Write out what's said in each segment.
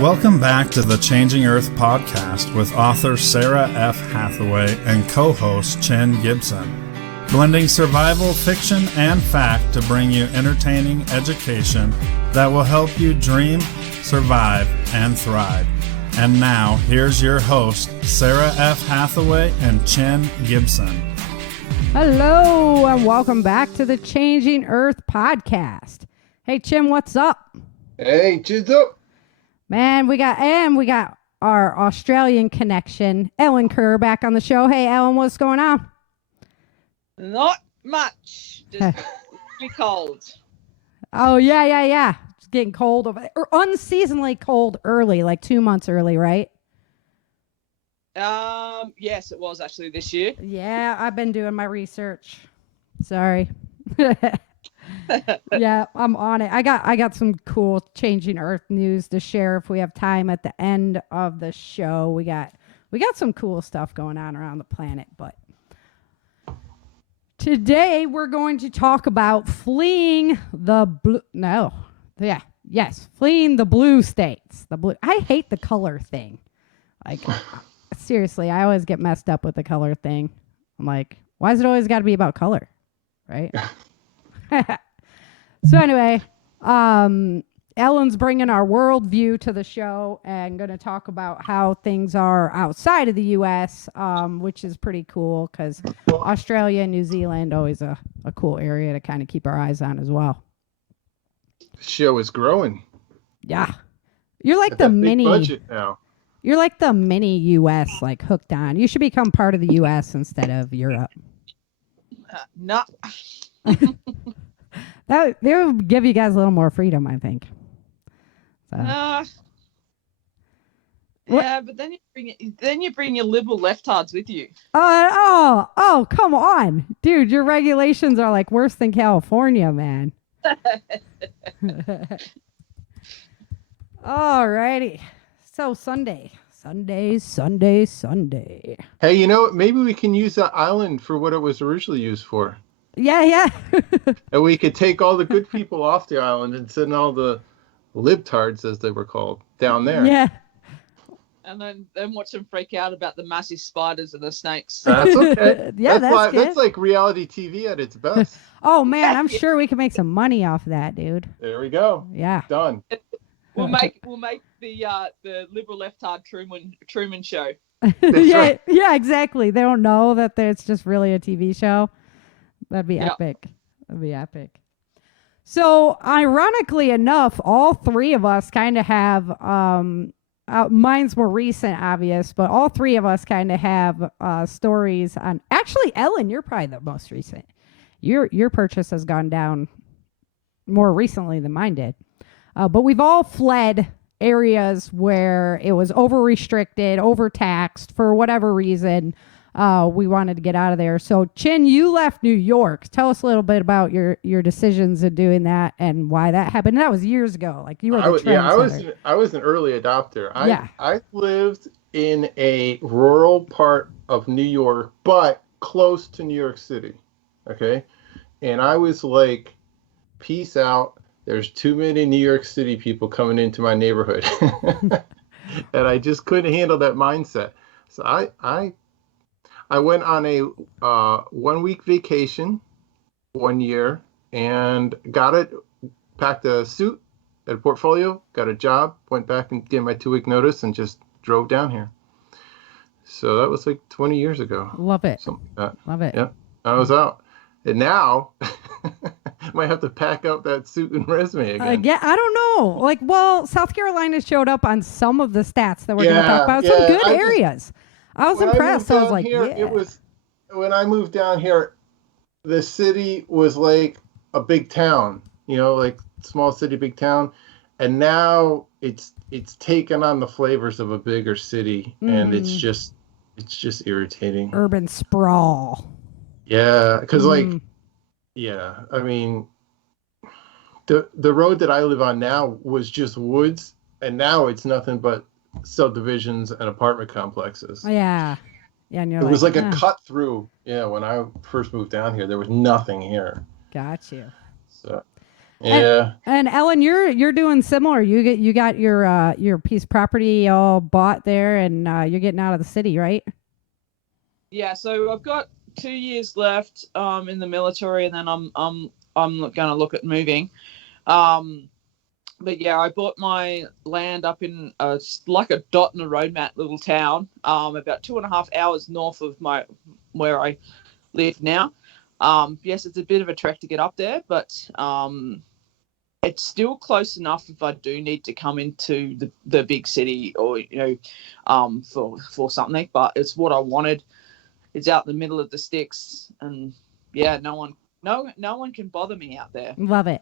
Welcome back to the Changing Earth podcast with author Sara F. Hathaway and co-host Chen Gibson, blending survival fiction and fact to bring you entertaining education that will help you dream, survive, and thrive. And now, here's your host, Sara F. Hathaway and Chen Gibson. Hello, and welcome back to the Changing Earth podcast. Hey, Chen, what's up? Hey, cheers up. Man, we got our Australian connection, Ellen Kerr, back on the show. Hey, Ellen, what's going on? Not much. Just pretty cold. Oh, yeah. It's getting cold over there. Or unseasonably cold early, like 2 months early, right? Yes, it was actually this year. Yeah, I've been doing my research. Sorry. Yeah, I'm on it. I got some cool Changing Earth news to share if we have time at the end of the show. We got some cool stuff going on around the planet, but today we're going to talk about fleeing the blue states. I hate the color thing. Like seriously, I always get messed up with the color thing. I'm like, why is it always got to be about color? Right? So anyway, Ellen's bringing our worldview to the show and going to talk about how things are outside of the U.S., which is pretty cool because Australia and New Zealand always a cool area to kind of keep our eyes on as well. The show is growing. Yeah. You're like the mini budget now. You're like the mini U.S. like hooked on. You should become part of the U.S. instead of Europe. No. That will give you guys a little more freedom, I think. So. Yeah, but then you bring your liberal leftards with you. Oh, come on. Dude, your regulations are like worse than California, man. Alrighty. So Sunday. Hey, you know what? Maybe we can use that island for what it was originally used for. Yeah. And we could take all the good people off the island and send all the libtards, as they were called, down there. Yeah. And then watch them freak out about the massive spiders and the snakes. That's okay. Yeah, that's good. That's like reality TV at its best. Oh, man, I'm sure we can make some money off of that, dude. There we go. Yeah. Done. We'll make the liberal leftard Truman show. Yeah, exactly. They don't know that it's just really a TV show. That'd be epic. That'd be epic. So, ironically enough, all three of us kind of have, mine's more recent, obvious, but all three of us kind of have stories on, actually, Ellen, you're probably the most recent. Your purchase has gone down more recently than mine did. But we've all fled areas where it was over-restricted, overtaxed for whatever reason. We wanted to get out of there. So, Chin, you left New York. Tell us a little bit about your decisions in doing that and why that happened. That was years ago. Like you were the trendsetter. I was an early adopter. I lived in a rural part of New York, but close to New York City. Okay, and I was like, peace out. There's too many New York City people coming into my neighborhood, and I just couldn't handle that mindset. So I went on a 1 week vacation 1 year and packed a suit, a portfolio, got a job, went back and gave my 2 week notice and just drove down here. So that was like 20 years ago. Love it. Something like that. Love it. Yeah, I was out. And now might have to pack up that suit and resume again. Yeah, I don't know. Like, well, South Carolina showed up on some of the stats that we're going to talk about. Some good areas. I was impressed. I was like, It was when I moved down here, the city was like a big town, like small city, big town. And now it's taken on the flavors of a bigger city. And it's just irritating. Urban sprawl. Yeah. Cause I mean, the road that I live on now was just woods. And now it's nothing but subdivisions and apartment complexes. Yeah. And it was like a cut through. Yeah, when I first moved down here, there was nothing here. Got you. So, Yeah. And Ellen, you're doing similar. You got your piece of property all bought there, and you're getting out of the city, right? Yeah, so I've got 2 years left in the military, and then I'm going to look at moving. But yeah, I bought my land up in like a dot in a road map little town, about 2.5 hours north of where I live now. Yes, it's a bit of a trek to get up there, but it's still close enough if I do need to come into the big city or for something. But it's what I wanted. It's out in the middle of the sticks, and yeah, no one can bother me out there. Love it.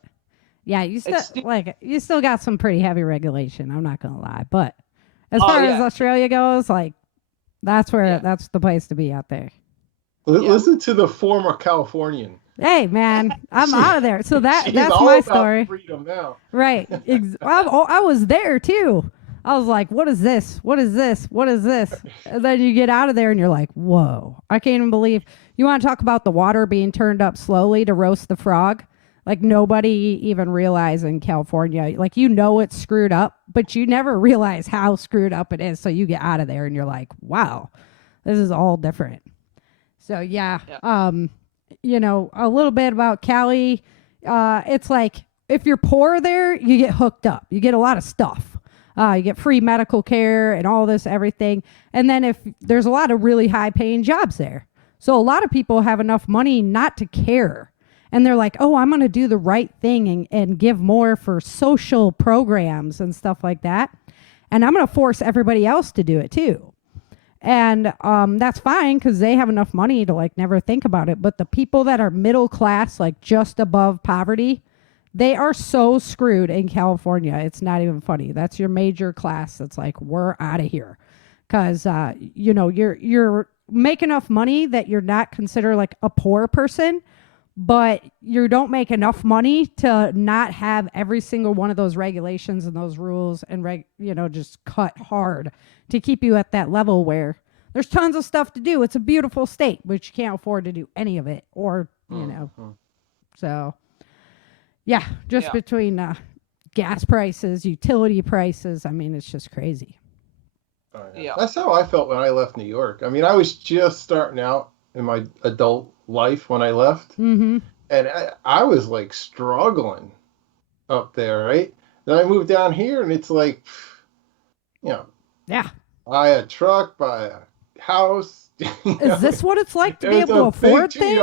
Yeah, you still got some pretty heavy regulation. I'm not gonna lie, but as far as Australia goes, like that's the place to be out there. Listen to the former Californian. Hey man, I'm out of there. So that's all my about story. Freedom now. Right. I was there too. I was like, what is this? What is this? What is this? And then you get out of there and you're like, whoa, I can't even believe. You want to talk about the water being turned up slowly to roast the frog? Like nobody even realized in California, like, it's screwed up, but you never realize how screwed up it is. So you get out of there and you're like, wow, this is all different. So yeah. A little bit about Cali. It's like, if you're poor there, you get hooked up. You get a lot of stuff. You get free medical care and all this, everything. And then if there's a lot of really high paying jobs there. So a lot of people have enough money not to care. And they're like, oh, I'm going to do the right thing and give more for social programs and stuff like that. And I'm going to force everybody else to do it too. And that's fine because they have enough money to like never think about it. But the people that are middle class, like just above poverty, they are so screwed in California. It's not even funny. That's your major class. That's like, we're out of here. Because, you're make enough money that you're not considered like a poor person, but you don't make enough money to not have every single one of those regulations and those rules and just cut hard to keep you at that level where there's tons of stuff to do. It's a beautiful state, but you can't afford to do any of it So yeah, between gas prices, utility prices, I mean, it's just crazy. Oh, yeah. That's how I felt when I left New York. I mean, I was just starting out in my adult life when I left. Mm-hmm. And I was like struggling up there, right? Then I moved down here and it's like, yeah, buy a truck, buy a house. Is this what it's like to be able to afford things?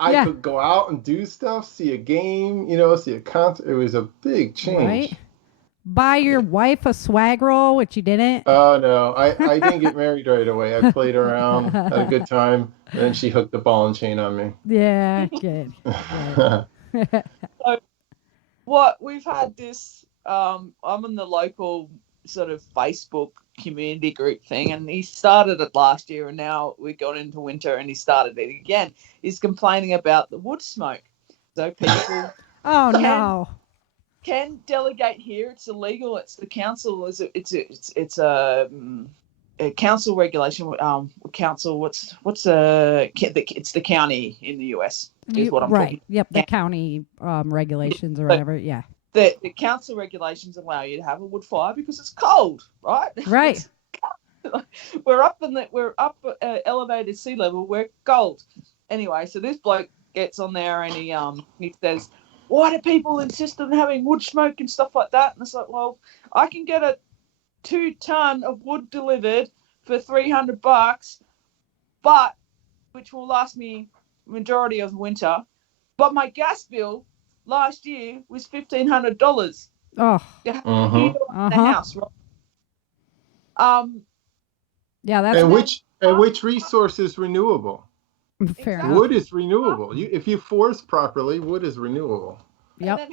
I could go out and do stuff, see a game, see a concert. It was a big change. Right. Buy your wife a swag roll, which you didn't. Oh, no. I didn't get married right away. I played around, had a good time, and then she hooked the ball and chain on me. Yeah, good. So, we've had this, I'm in the local sort of Facebook community group thing, and he started it last year, and now we got into winter, and he started it again. He's complaining about the wood smoke. So people... no. Can delegate here. It's illegal. It's the council. It's a council regulation. Council. It's the county in the US. Is what I'm talking. Yep. The county regulations or whatever. Yeah. The council regulations allow you to have a wood fire because it's cold, right? Right. We're up elevated sea level. We're cold. Anyway, so this bloke gets on there and he says, why do people insist on having wood smoke and stuff like that? And it's like, well, I can get a 2-ton of wood delivered for $300, but which will last me majority of winter. But my gas bill last year was $1,500. Oh, the house, right? Yeah, that's which resource is renewable? Fair enough. Wood is renewable. If you force properly, wood is renewable. Yep. And then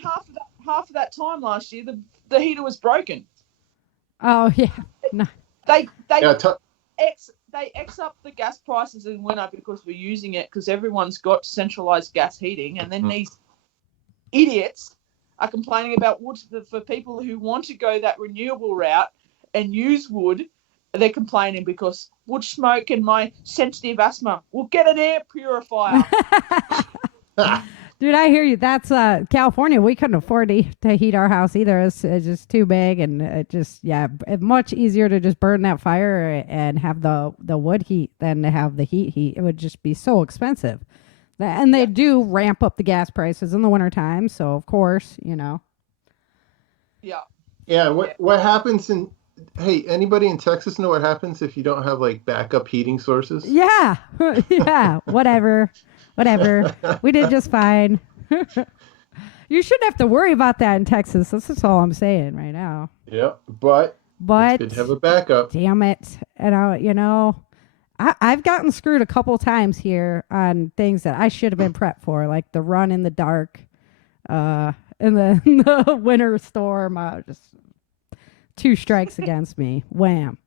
half of that time last year, the heater was broken. Oh yeah. No. They X up the gas prices in winter because we're using it because everyone's got centralized gas heating, and then these idiots are complaining about wood for people who want to go that renewable route and use wood. They're complaining because wood smoke and my sensitive asthma will get an air purifier. Dude, I hear you. That's California. We couldn't afford to heat our house either. It's just too big, and it's much easier to just burn that fire and have the wood heat than to have the heat. It would just be so expensive. And they do ramp up the gas prices in the wintertime, so of course, Yeah. Yeah. What happens in? Hey, anybody in Texas know what happens if you don't have like backup heating sources? Yeah, yeah. Whatever. We did just fine. You shouldn't have to worry about that in Texas. This is all I'm saying right now. Yeah, but it's good to have a backup. Damn it. And I've gotten screwed a couple times here on things that I should have been prepped for, like the run in the dark, in the winter storm. Just 2 strikes against me. Wham.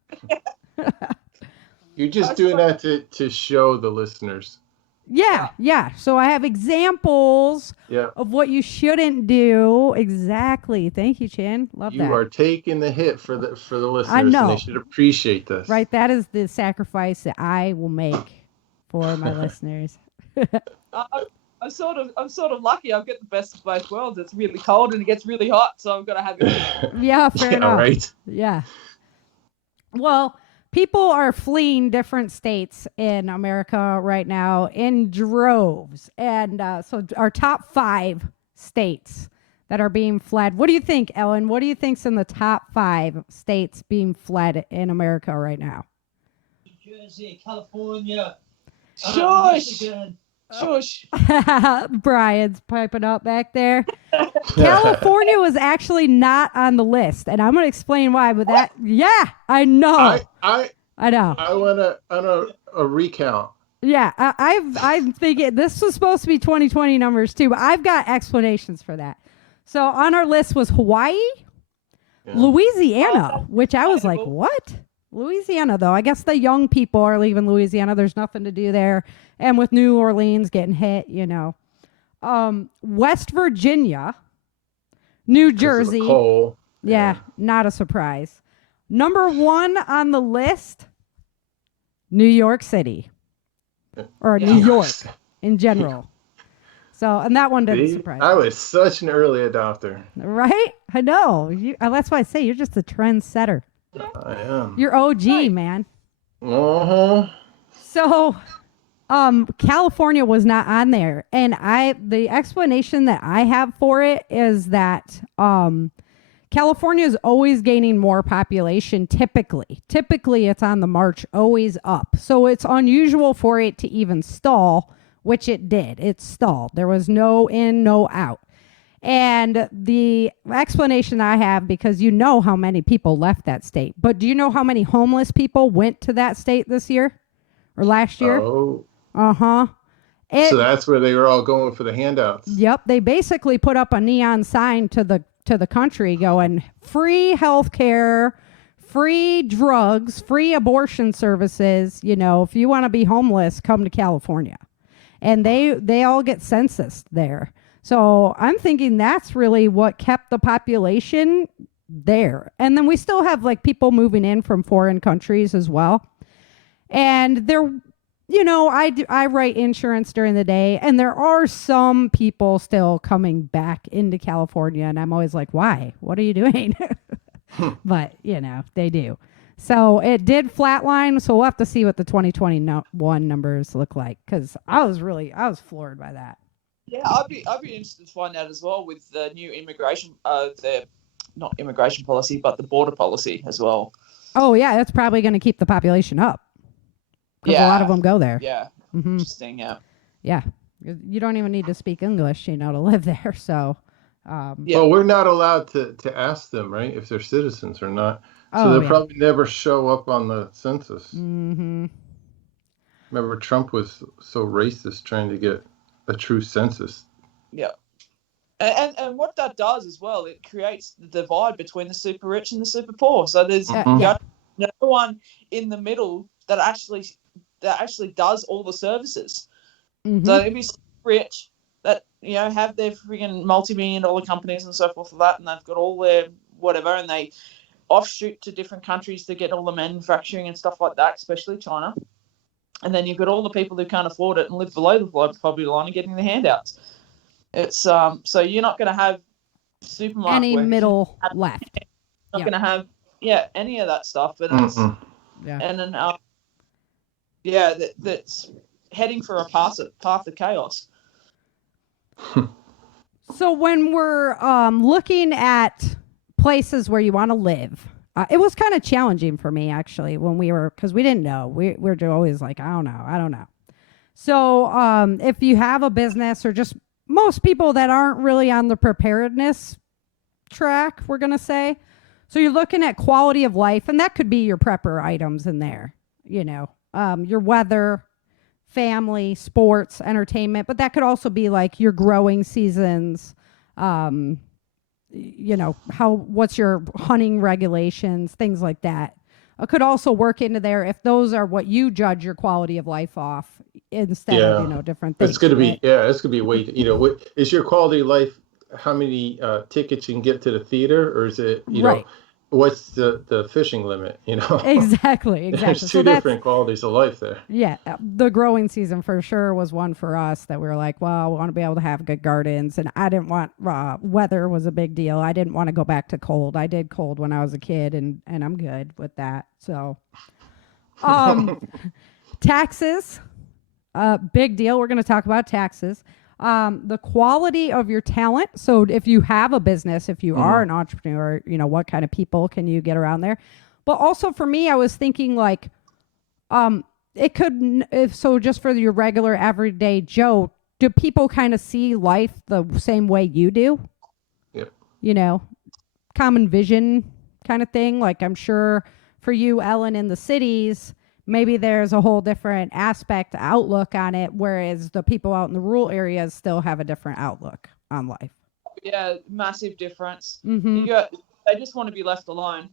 You're just doing that to show the listeners. Yeah. So I have examples of what you shouldn't do. Exactly. Thank you, Chin. Love that. You are taking the hit for the listeners. I know. And they should appreciate this. Right. That is the sacrifice that I will make for my listeners. I'm sort of lucky. I've got the best of both worlds. It's really cold and it gets really hot, so I've got to have it. Yeah, fair enough. Right. Yeah. Well, people are fleeing different states in America right now in droves. And so our top 5 states that are being fled. What do you think, Ellen? What do you think's in the top 5 states being fled in America right now? New Jersey, California, Michigan. Shush. Brian's piping up back there. California was actually not on the list, and I'm going to explain why. But I know. I know. I want a recount. Yeah, I'm thinking this was supposed to be 2020 numbers too, but I've got explanations for that. So on our list was Hawaii, Louisiana, which I was like, what? Louisiana, though. I guess the young people are leaving Louisiana. There's nothing to do there. And with New Orleans getting hit, West Virginia, New Jersey. Coal. Yeah, not a surprise. Number 1 on the list, New York City. Or New York in general. So, and that one didn't surprise me. I was such an early adopter. Right? I know. That's why I say you're just a trendsetter. I am. You're OG, man. Uh-huh. So, California was not on there. And the explanation that I have for it is that California is always gaining more population typically. Typically, it's on the march always up. So it's unusual for it to even stall, which it did. It stalled. There was no in, no out. And the explanation I have, because you know how many people left that state, but do you know how many homeless people went to that state this year or last year? Oh. Uh-huh. So that's where they were all going for the handouts. Yep. They basically put up a neon sign to the country going free health care, free drugs, free abortion services. If you want to be homeless, come to California. And they all get censused there. So I'm thinking that's really what kept the population there. And then we still have like people moving in from foreign countries as well. And there, I write insurance during the day, and there are some people still coming back into California. And I'm always like, why? What are you doing? But, they do. So it did flatline. So we'll have to see what the 2021 numbers look like, because I was floored by that. Yeah, I'd be interested to find out as well with the new immigration, not immigration policy, but the border policy as well. Oh yeah, that's probably going to keep the population up. Because a lot of them go there. Yeah, interesting. Yeah. Yeah, you don't even need to speak English, to live there. So. Well, we're not allowed to ask them, right, if they're citizens or not. So they'll probably never show up on the census. Mm-hmm. Remember, Trump was so racist trying to get a true census. Yeah. And what that does as well, it creates the divide between the super rich and the super poor. So there's no one in the middle that actually does all the services. Mm-hmm. So it'd be super rich that have their freaking multi-million-dollar companies and so forth for that, and they've got all their whatever, and they offshoot to different countries to get all the manufacturing and stuff like that, especially China. And then you've got all the people who can't afford it and live below the poverty line and getting the handouts. It's so you're not going to have supermarket any workers, middle left. not going to have any of that stuff, and it's and then that's heading for a path of chaos. So when we're looking at places where you want to live, it was kind of challenging for me actually when because we didn't know. We're always like, I don't know. So if you have a business or just most people that aren't really on the preparedness track, we're going to say. So you're looking at quality of life, and that could be your prepper items in there, your weather, family, sports, entertainment, but that could also be like your growing seasons, what's your hunting regulations, things like that. It could also work into there if those are what you judge your quality of life off instead of, different things. It's going to be, it's going to be a way to, is your quality of life how many tickets you can get to the theater, or is it, right. What's the fishing limit, Exactly. There's two different qualities of life there. Yeah. The growing season for sure was one for us that we were like, well, we want to be able to have good gardens. And I didn't want, weather was a big deal. I didn't want to go back to cold. I did cold when I was a kid, and I'm good with that. So, taxes, big deal. We're going to talk about taxes. The quality of your talent. So if you have a business, if you are an entrepreneur, what kind of people can you get around there? But also for me, I was thinking like, it could, just for your regular everyday Joe, do people kind of see life the same way you do? Yep. Common vision kind of thing. Like I'm sure for you, Ellen, in the cities, maybe there's a whole different outlook on it, whereas the people out in the rural areas still have a different outlook on life. Yeah, massive difference. Mm-hmm. They just want to be left alone.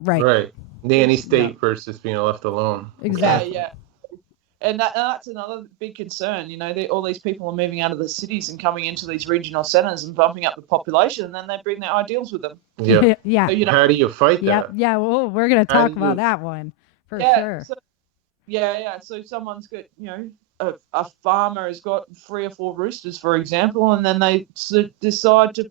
Right. Nanny state versus being left alone. Exactly. Yeah. And that's another big concern. All these people are moving out of the cities and coming into these regional centers and bumping up the population, and then they bring their ideals with them. Yeah. Yeah. So, how do you fight that? Yeah. Well, we're going to talk about that one for sure. So, So someone's got, a farmer has got 3 or 4 roosters, for example, and then they decide to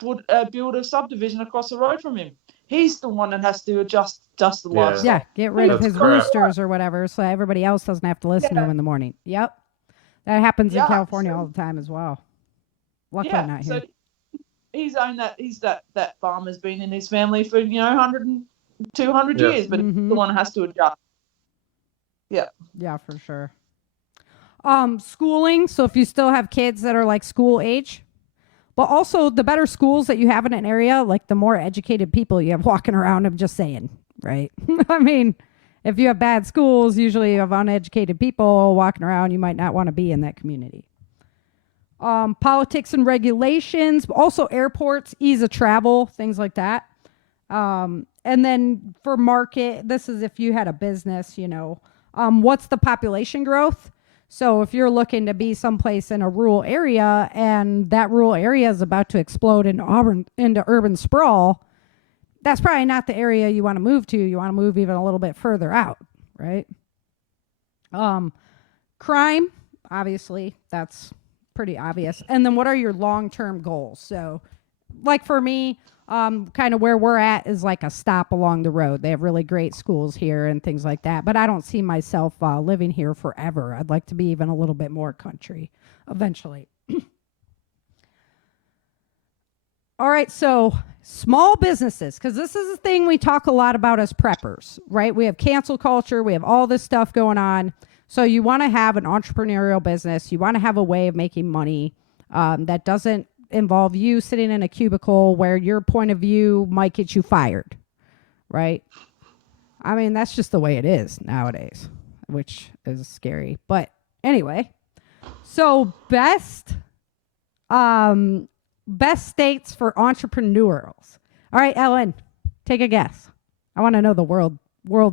build a subdivision across the road from him. He's the one that has to adjust the lifestyle. Yeah, get rid of his roosters or whatever, so everybody else doesn't have to listen to him in the morning. Yep, that happens in California all the time as well. Luckily not here. So he's owned that. That farmer's been in his family for 100 and 200 years, but he's the one that has to adjust. Yeah, for sure. Schooling. So if you still have kids that are like school age, but also the better schools that you have in an area, like the more educated people you have walking around, I'm just saying, right? I mean, if you have bad schools, usually you have uneducated people walking around, you might not want to be in that community. Politics and regulations, also airports, ease of travel, things like that. And then for market, this is if you had a business, what's the population growth? So if you're looking to be someplace in a rural area and that rural area is about to explode into urban sprawl, that's probably not the area you want to move to. You want to move even a little bit further out, right? Crime, obviously, that's pretty obvious. And then what are your long-term goals? So like for me, kind of where we're at is like a stop along the road. They have really great schools here and things like that, but I don't see myself living here forever. I'd like to be even a little bit more country eventually. All right, so small businesses, because this is a thing we talk a lot about as preppers, right? We have cancel culture. We have all this stuff going on. So you want to have an entrepreneurial business. You want to have a way of making money that doesn't involve you sitting in a cubicle where your point of view might get you fired, right? I mean, that's just the way it is nowadays, which is scary. But anyway, so best states for entrepreneurs. All right, Ellen, take a guess. I want to know the world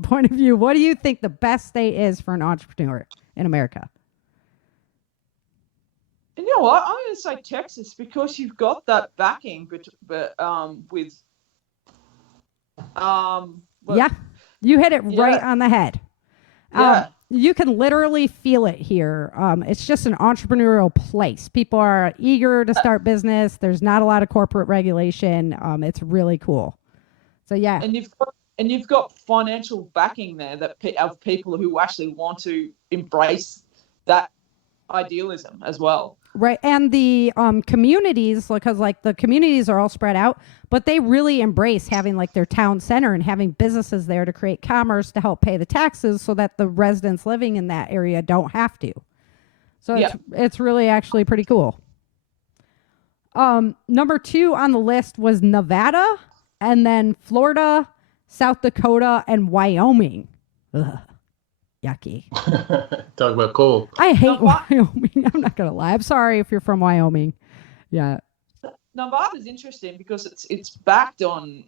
point of view. What do you think the best state is for an entrepreneur in America? You know what? I'm going to say Texas because you've got that backing, with yeah, you hit it right on the head. Yeah. you can literally feel it here. It's just an entrepreneurial place. People are eager to start business. There's not a lot of corporate regulation. It's really cool. So yeah. And you've got financial backing there of people who actually want to embrace that idealism as well. Right. And the communities, because like the communities are all spread out, but they really embrace having like their town center and having businesses there to create commerce to help pay the taxes so that the residents living in that area don't have to. So it's really actually pretty cool. Number 2 on the list was Nevada, and then Florida, South Dakota, and Wyoming. Ugh. Yucky. Talk about cold. I hate Wyoming. I'm not going to lie. I'm sorry if you're from Wyoming. Yeah. Nevada's interesting because it's backed on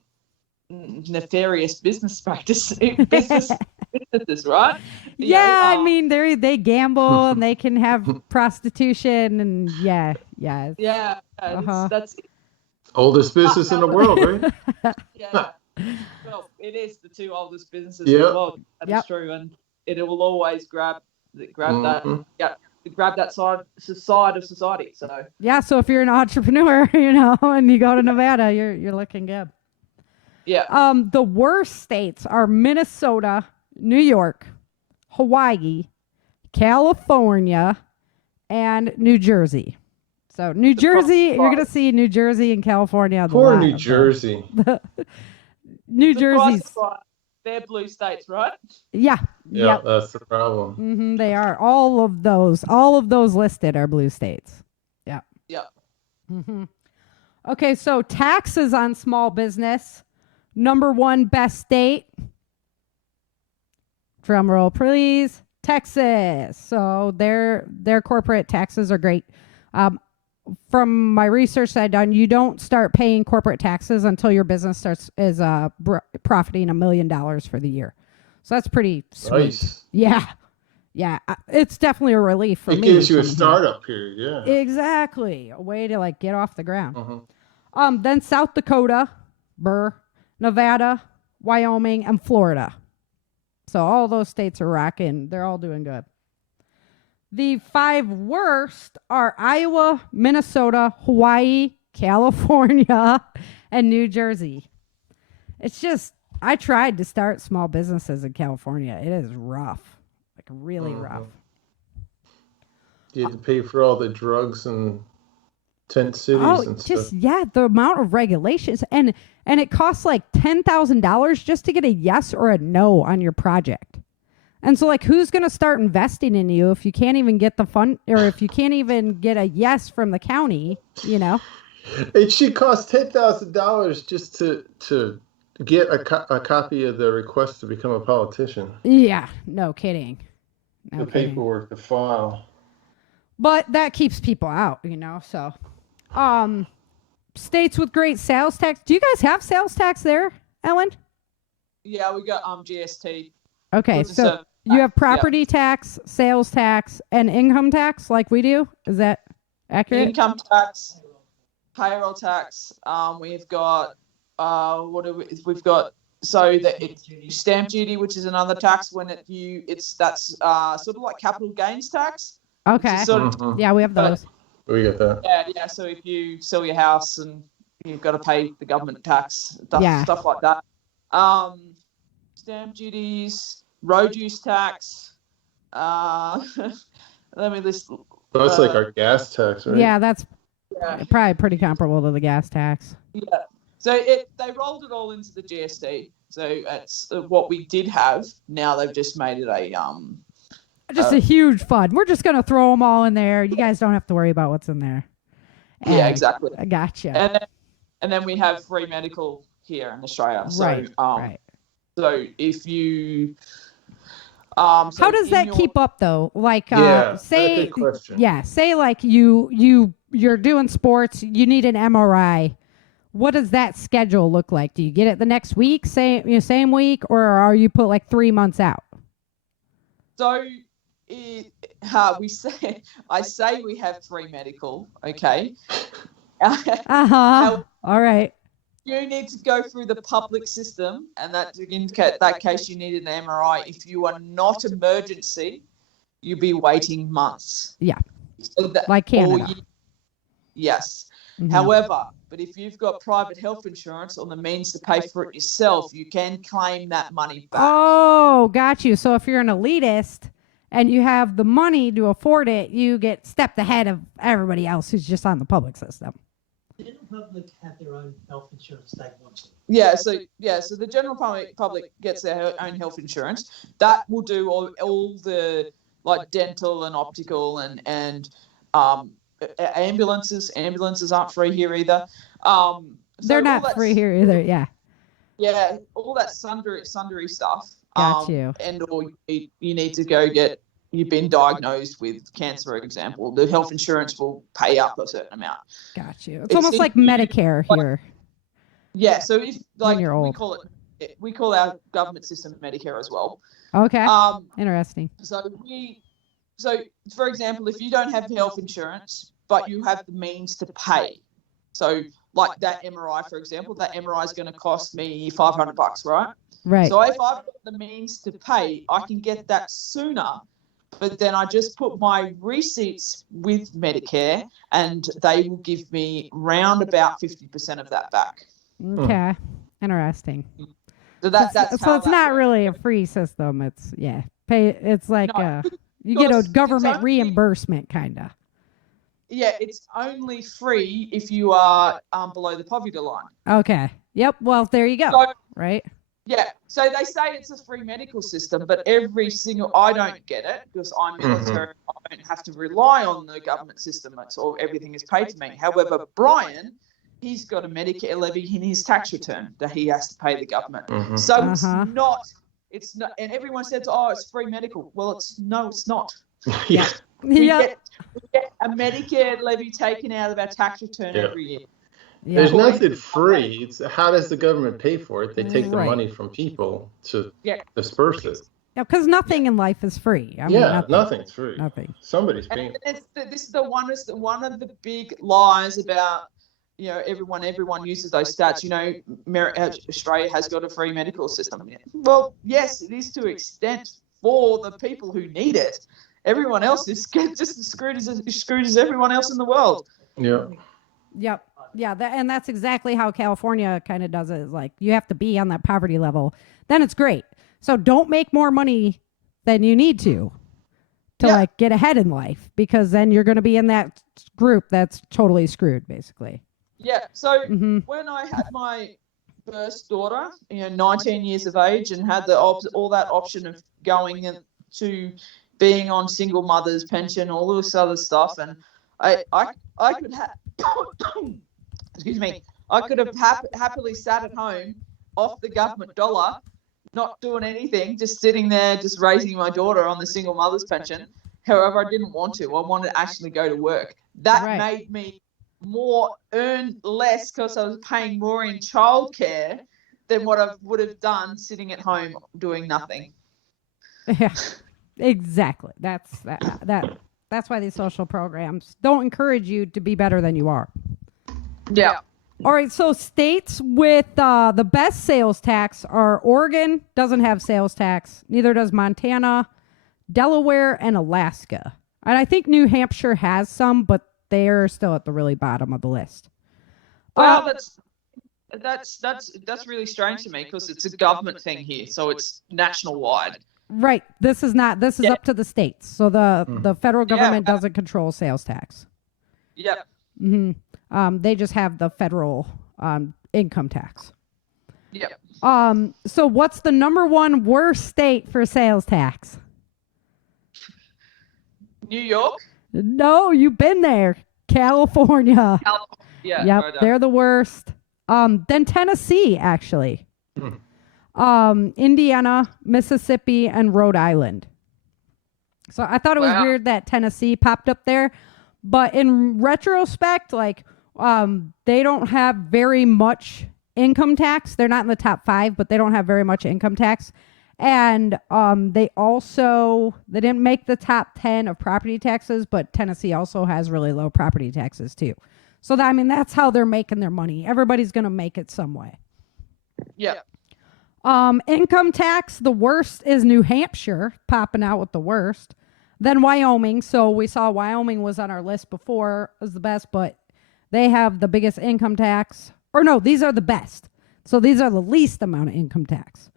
nefarious businesses, right? Yeah, I mean they gamble and they can have prostitution and yeah. That's oldest business in the world, right? Yeah. Well, it is the 2 oldest businesses in the world. That's true, and it will always grab that side of society. So yeah, so if you're an entrepreneur, and you go to Nevada, you're looking good. Yeah. The worst states are Minnesota, New York, Hawaii, California, and New Jersey. So New Jersey, you're gonna see New Jersey and California. Poor New Jersey. New Jersey's. They're blue states, right? Yeah. Yeah, that's the problem. Mm-hmm, they are. All of those listed are blue states. Yeah. Yeah. Mm-hmm. Okay, so taxes on small business. Number 1 best state. Drum roll, please. Texas. So their corporate taxes are great. From my research that I've done, you don't start paying corporate taxes until your business is profiting $1 million for the year. So that's pretty sweet. Nice. Yeah. It's definitely a relief for me. It gives you a startup period. Yeah. Exactly. A way to like get off the ground. Uh-huh. Then South Dakota, Nevada, Wyoming, and Florida. So all those states are rocking. They're all doing good. The 5 worst are Iowa, Minnesota, Hawaii, California, and New Jersey. It's just, I tried to start small businesses in California. It is rough, like really rough. You had to pay for all the drugs and tent cities and stuff. The amount of regulations. And it costs like $10,000 just to get a yes or a no on your project. And so, like, who's going to start investing in you if you can't even get the fund, or if you can't even get a yes from the county, It should cost $10,000 just to get a copy of the request to become a politician. Yeah, no kidding. The paperwork, the file. But that keeps people out, so. States with great sales tax. Do you guys have sales tax there, Ellen? Yeah, we got GST. Okay, so you have property tax, sales tax, and income tax like we do? Is that accurate? Income tax, payroll tax. We've got we've got stamp duty, which is another tax when that's sort of like capital gains tax. Okay. Yeah, we have those. We get that. Yeah. So if you sell your house and you've got to pay the government tax, stuff like that. Stamp duties, road use tax. Let me list. That's like our gas tax, right? Yeah, that's probably pretty comparable to the gas tax. Yeah. So they rolled it all into the GST. So that's what we did have. Now they've just made it a huge fund. We're just gonna throw them all in there. You guys don't have to worry about what's in there. Yeah, exactly. I gotcha. And then we have free medical here in Australia. So, right. So if you, how does that keep up though? Like, say, good question. Yeah, say like you're doing sports, you need an MRI. What does that schedule look like? Do you get it the next week, same week, or are you put like 3 months out? So, I say we have free medical, okay? All right. you need to go through the public system, and that in that case you need an MRI. If you are not emergency, you'll be waiting months. Yeah, so like Canada. Yes. Mm-hmm. However, but if you've got private health insurance or the means to pay for it yourself, you can claim that money back. Oh, got you. So if you're an elitist and you have the money to afford it, you get stepped ahead of everybody else who's just on the public system. The general public have their own health insurance they want to. So the general public gets their own health insurance. That will do all the like dental and optical and ambulances. Ambulances aren't free here either. They're not free here either. Yeah. Yeah, all that sundry stuff. Got you. And or you need to go get. You've been diagnosed with cancer, for example. The health insurance will pay up a certain amount. Got you. It's almost like Medicare here. Yeah. So if like when you're old. we call our government system Medicare as well. Okay. Interesting. So, for example, if you don't have health insurance, but you have the means to pay, so like that MRI, for example, that MRI is going to cost me $500, right? Right. So if I've got the means to pay, I can get that sooner. But then I just put my receipts with Medicare, and they will give me round about 50% of that back. Okay. Interesting. So that's so it's not really a free system. It's pay. It's like you get a government reimbursement kind of. Yeah, it's only free if you are below the poverty line. Okay. Yep. Well, there you go. So, right. Yeah. So they say it's a free medical system, but I don't get it because I'm military. I don't have to rely on the government system. It's all everything is paid to me. However, Brian, he's got a Medicare levy in his tax return that he has to pay the government. So it's not, and everyone says, "Oh, it's free medical." Well, it's not. Yeah. We get a Medicare levy taken out of our tax return every year. Yeah. There's nothing free. It's how does the government pay for it? They take the money from people to disperse it. Yeah, because nothing in life is free. I mean, nothing's free. Nothing. Somebody's paying. This is one of the big lies about everyone uses those stats. Australia has got a free medical system. Well, yes, it is to extent for the people who need it. Everyone else is just as screwed as everyone else in the world. Yeah. Yep. Yeah, and that's exactly how California kind of does it. Is like you have to be on that poverty level. Then it's great. So don't make more money than you need to like get ahead in life, because then you're going to be in that group that's totally screwed, basically. Yeah. So when I had my first daughter, 19 years of age, and had all that option of going to being on single mother's pension, all this other stuff, and I could have. Excuse me. I could have happily sat at home off the government dollar, not doing anything, just sitting there, just raising my daughter on the single mother's pension. However, I didn't want to. I wanted to actually go to work. That made me earn less because I was paying more in childcare than what I would have done sitting at home doing nothing. Yeah, exactly. That's why these social programs don't encourage you to be better than you are. Yeah. All right. So states with the best sales tax are Oregon, doesn't have sales tax. Neither does Montana, Delaware, and Alaska. And I think New Hampshire has some, but they're still at the really bottom of the list. Well, that's really strange to me because it's a government thing here, so it's national wide. Right. This is not. This is up to the states. So the federal government doesn't control sales tax. Yep. They just have the federal income tax. Yep. So what's the number one worst state for sales tax? New York? No, you've been there. California. Yeah. Yep, right they're the worst. Then Tennessee, actually. Indiana, Mississippi, and Rhode Island. So I thought it was weird that Tennessee popped up there. But in retrospect, they don't have very much income tax. They're not in the top 5, but they don't have very much income tax. And they didn't make the top 10 of property taxes, but Tennessee also has really low property taxes too. So that's how they're making their money. Everybody's going to make it some way. Yeah. Income tax, the worst is New Hampshire, popping out with the worst. Then Wyoming. So we saw Wyoming was on our list before as the best, but they have the biggest income tax. Or no, these are the best. So these are the least amount of income tax.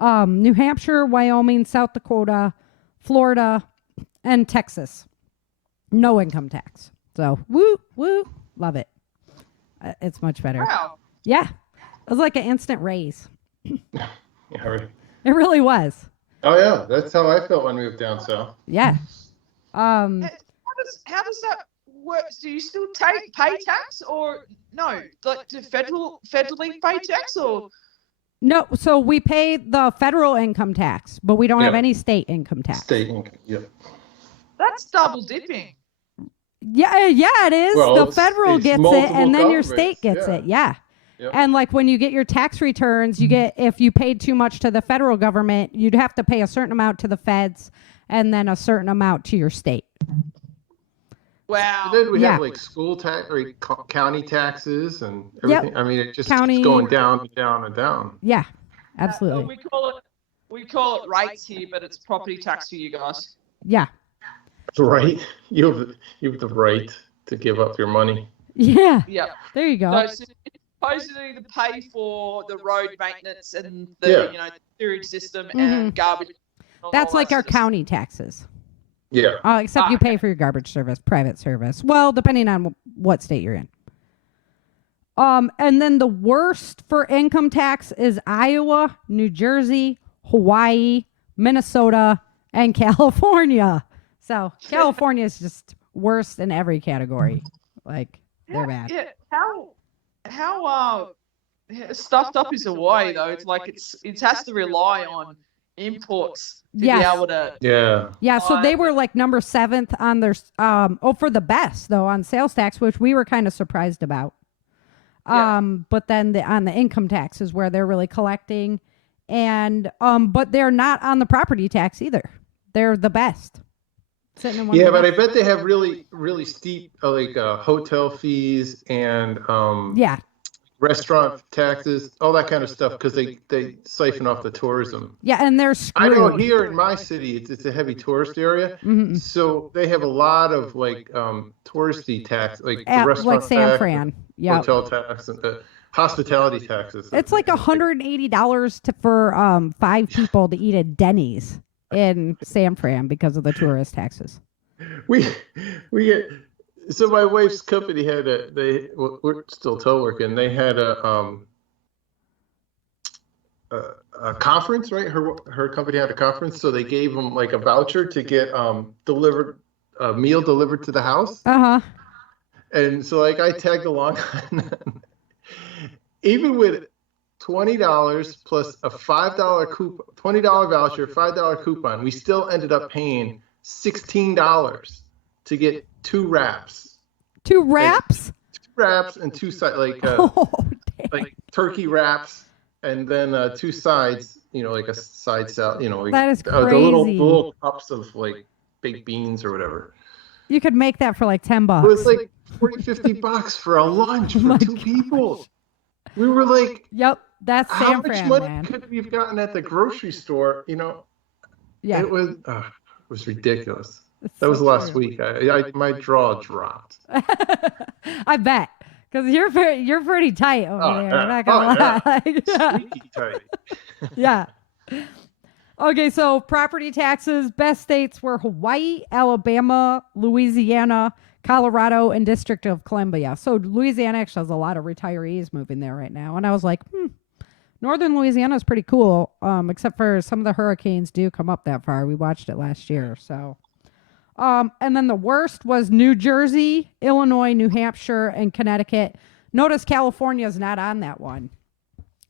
New Hampshire, Wyoming, South Dakota, Florida, and Texas. No income tax. So woo, love it. It's much better. Wow. Yeah. It was like an instant raise. Yeah, right. It really was. Oh yeah, that's how I felt when we moved down south. Yeah. How does that work? Do you still pay tax or no? Like do federally pay tax or? No, so we pay the federal income tax, but we don't have any state income tax. State income, yep. That's double dipping. Yeah, it is. Well, the federal gets it, and then your state gets it. Yeah. Yep. And like when you get your tax returns, you get, if you paid too much to the federal government, you'd have to pay a certain amount to the feds and then a certain amount to your state. Wow. And then we have like school tax or county taxes and everything. I mean, it just keeps going down and down and down. Yeah, absolutely. We call it rates here, but it's property tax for you guys. Yeah. Right. You have the right to give up your money. Yeah. Yeah. There you go. So supposedly to pay for the road maintenance and the sewage system and garbage. That's like our county taxes. Yeah. Except you pay for your garbage service, private service. Well, depending on what state you're in. And then the worst for income tax is Iowa, New Jersey, Hawaii, Minnesota, and California. So California is just worse in every category. Like they're bad. Yeah. How stuffed up is Hawaii though? It's like it has to rely on imports to be able to. Yeah. So they were like number 7th on their for the best though on sales tax, which we were kind of surprised about. But then on the income tax is where they're really collecting, and but they're not on the property tax either. They're the best. Yeah, but I bet they have really, really steep hotel fees and restaurant taxes, all that kind of stuff, because they siphon off the tourism. Yeah, and they're screwed. I know here in my city, it's a heavy tourist area, so they have a lot of touristy tax, like the restaurant like San Fran, hotel tax, and hospitality taxes. It's like $180 for 5 people to eat at Denny's in San Fran because of the tourist taxes. We get. So my wife's company had we're still teleworking. They had a conference, right? Her company had a conference, so they gave them like a voucher to get a meal delivered to the house. And so I tagged along, even with $20 plus a $5 coupon, $20 voucher, $5 coupon, we still ended up paying $16 to get 2 wraps. 2 wraps? 2 wraps and 2 sides, like turkey wraps, and then 2 sides. Like a side salad. That is crazy. The little cups of like baked beans or whatever. You could make that for like $10. It was like $40-$50 for a lunch for 2 people. We were like, "Yep, that's San Fran, how much money man. could we have gotten at the grocery store?" Yeah, it was ridiculous. That was last week. My jaw dropped. I bet, because you're pretty tight over there. I'm not gonna lie. Sneaky tight. Yeah. Okay, so property taxes, best states were Hawaii, Alabama, Louisiana, Colorado, and District of Columbia. So Louisiana actually has a lot of retirees moving there right now. And I was like, Northern Louisiana is pretty cool, except for some of the hurricanes do come up that far. We watched it last year. So, and then the worst was New Jersey, Illinois, New Hampshire, and Connecticut. Notice California is not on that one.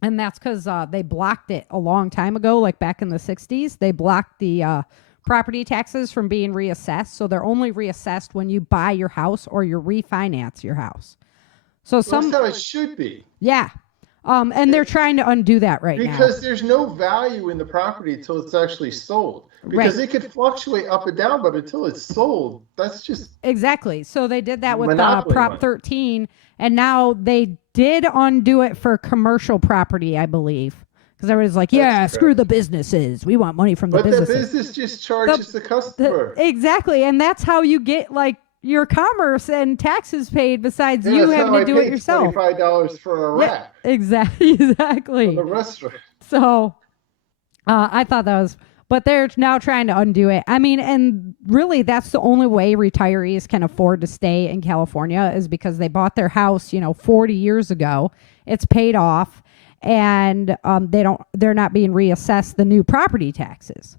And that's because they blocked it a long time ago, like back in the 60s. They blocked the property taxes from being reassessed. So they're only reassessed when you buy your house or you refinance your house. So that's how it should be. Yeah. And they're trying to undo that right now. Because there's no value in the property until it's actually sold. Because it could fluctuate up and down, but until it's sold, that's just... Exactly. So they did that with Monopoly 13, and now they did undo it for commercial property, I believe. Because everybody's like, screw the businesses. We want money from the businesses. But the business just charges the customer. Exactly. And that's how you get, like, your commerce and taxes paid besides you having to do it yourself. $25 for a wrap. Exactly. From the restaurant. So I thought that was... But they're now trying to undo it. I mean, and really that's the only way retirees can afford to stay in California is because they bought their house, 40 years ago. It's paid off, and they're not being reassessed the new property taxes.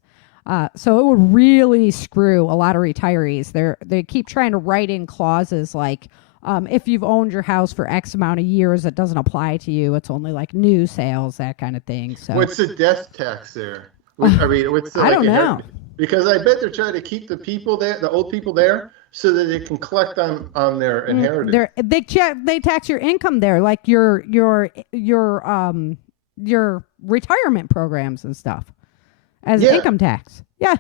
So it would really screw a lot of retirees. They keep trying to write in clauses like, if you've owned your house for X amount of years, it doesn't apply to you. It's only like new sales, that kind of thing. So what's the death tax there? I mean, what's the, I don't know. Because I bet they're trying to keep the people there, the old people there, so that they can collect on their inheritance. They tax your income there, like your retirement programs and stuff, as income tax. Yeah.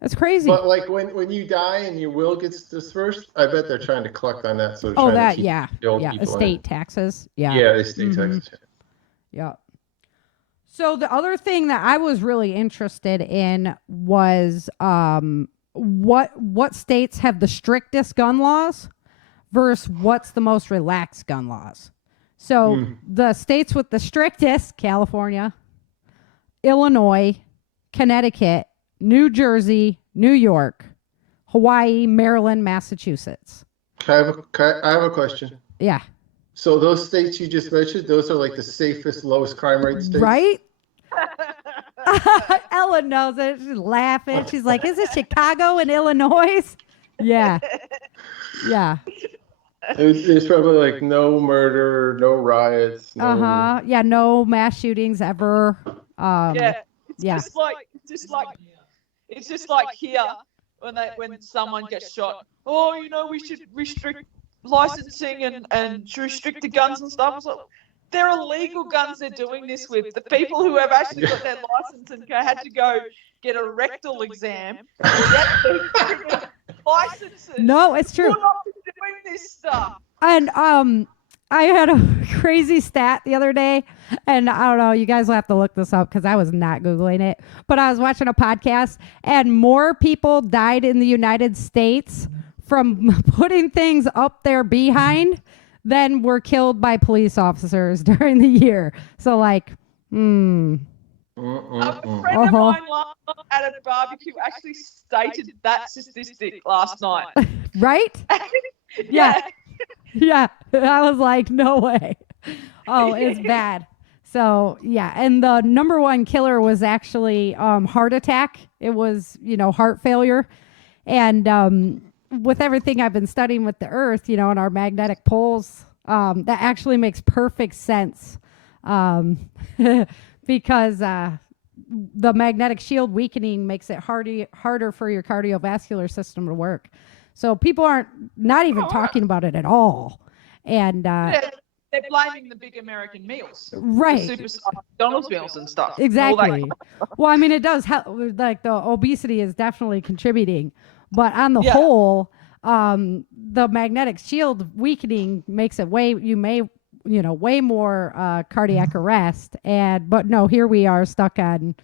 That's crazy. But like when you die and your will gets dispersed, I bet they're trying to collect on that. So the estate taxes. Estate taxes. Yeah. So the other thing that I was really interested in was what states have the strictest gun laws versus what's the most relaxed gun laws. So the states with the strictest: California, Illinois, Connecticut, New Jersey, New York, Hawaii, Maryland, Massachusetts. I have a question. Yeah. So those states you just mentioned, those are like the safest, lowest crime rate states? Right? Ellen knows it. She's laughing. She's like, is it Chicago and Illinois? Yeah. There's probably like no murder, no riots. Yeah, no mass shootings ever. It's just like here when someone gets shot. We should restrict licensing and restrict the guns and stuff. So they're illegal guns they're doing this with. The people who have actually got their license and had to go get a rectal exam to get their licenses. No, it's true. We're not doing this stuff. And I had a crazy stat the other day, and I don't know, you guys will have to look this up because I was not Googling it, but I was watching a podcast, and more people died in the United States from putting things up their behind than were killed by police officers during the year. So like, A friend of mine at a barbecue actually stated that statistic last night. Right? Yeah. I was like, no way. Oh, it's bad. So yeah, and the number one killer was actually heart attack. It was, heart failure. And with everything I've been studying with the Earth, and our magnetic poles, that actually makes perfect sense. Because the magnetic shield weakening makes it harder for your cardiovascular system to work. So people aren't not even talking about it at all. And they're blaming the big American meals, right? The superstar McDonald's meals and stuff. Exactly. Well, I mean, it does help. Like the obesity is definitely contributing, but on the whole, the magnetic shield weakening makes it way more cardiac arrest. But no, here we are stuck on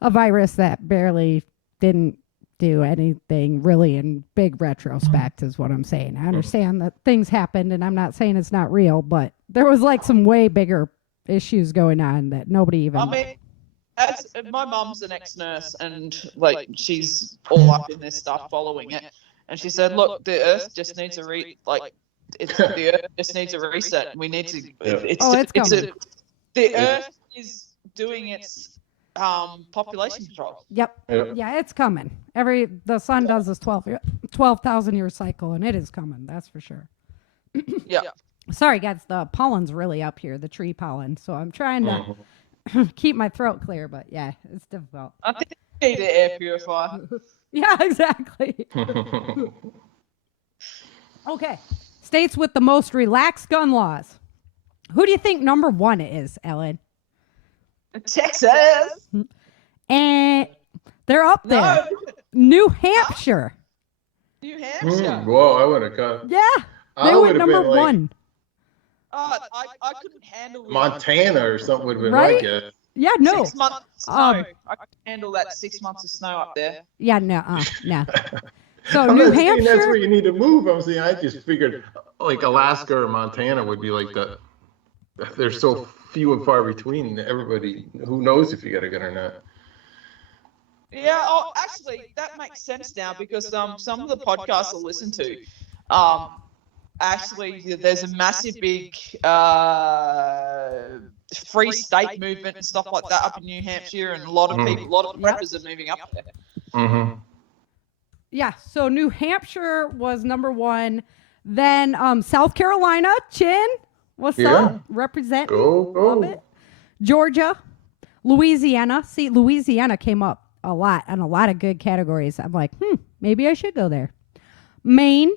a virus that barely didn't do anything really in big retrospect is what I'm saying. I understand that things happened, and I'm not saying it's not real, but there was like some way bigger issues going on that nobody even... I mean, as my mom's an ex-nurse, and like she's all up in this stuff following it, and she said, look, the earth just needs a the earth just needs a reset. We need to... The earth is doing its population control. Yep. Yeah, it's coming. The sun does this 12,000 year cycle, and it is coming. That's for sure. Yeah. Sorry, guys. The pollen's really up here, the tree pollen. So I'm trying to keep my throat clear, but yeah, it's difficult. I think you need an air purifier. Yeah, exactly. Okay. States with the most relaxed gun laws. Who do you think number 1 is, Ellen? Texas. And they're up there. No. New Hampshire. New Hampshire. Whoa, I would have got. Yeah, they went number 1. Oh, I couldn't handle Montana or something would have been right? my guess. Yeah, no. 6 months of snow. I couldn't handle that 6 months of snow up there. Yeah, no. So I'm New not saying Hampshire. that's where you need to move. I'm saying I just figured like Alaska or Montana would be like the. They're so few and far between. Everybody, who knows if you got a gun or not. Yeah, actually, that makes sense now because some of the podcasts I listen to, actually, there's a massive big free state movement and stuff like that up in New Hampshire, and a lot of people, a lot of preppers are moving up there. Mm-hmm. Yeah, so New Hampshire was number 1. Then South Carolina, Chin, what's up? Represent. Go. Love it. Georgia, Louisiana. See, Louisiana came up a lot on a lot of good categories. I'm like, maybe I should go there. Maine,